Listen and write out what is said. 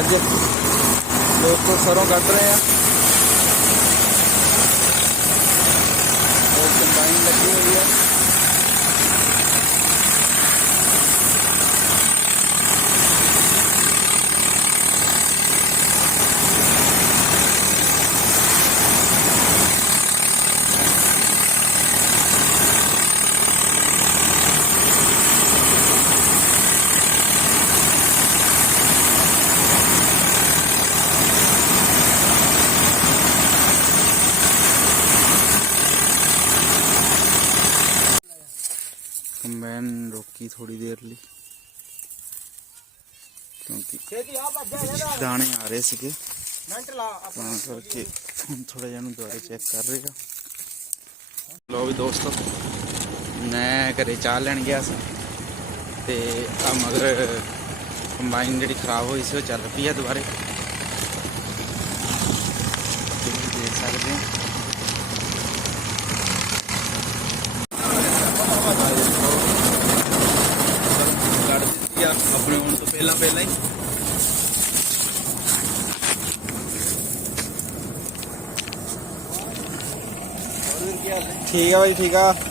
अज दोस्तों सरों कट रहे हैं। और कंबाइन लगी हुई है। कंबाइन रोकी थोड़ी देर ली क्योंकि दाने आ रहे थे करके हम थोड़ा जहा दोबारा चेक कर रहे हैं। लो भी दोस्तों मैं घरे चाह लैन गया ते मगर कंबाइन जी खराब हुई सी चल पी है दोबारे देख सकते हैं। अपने होने तो पहला ही ठीक है भाई ठीक है।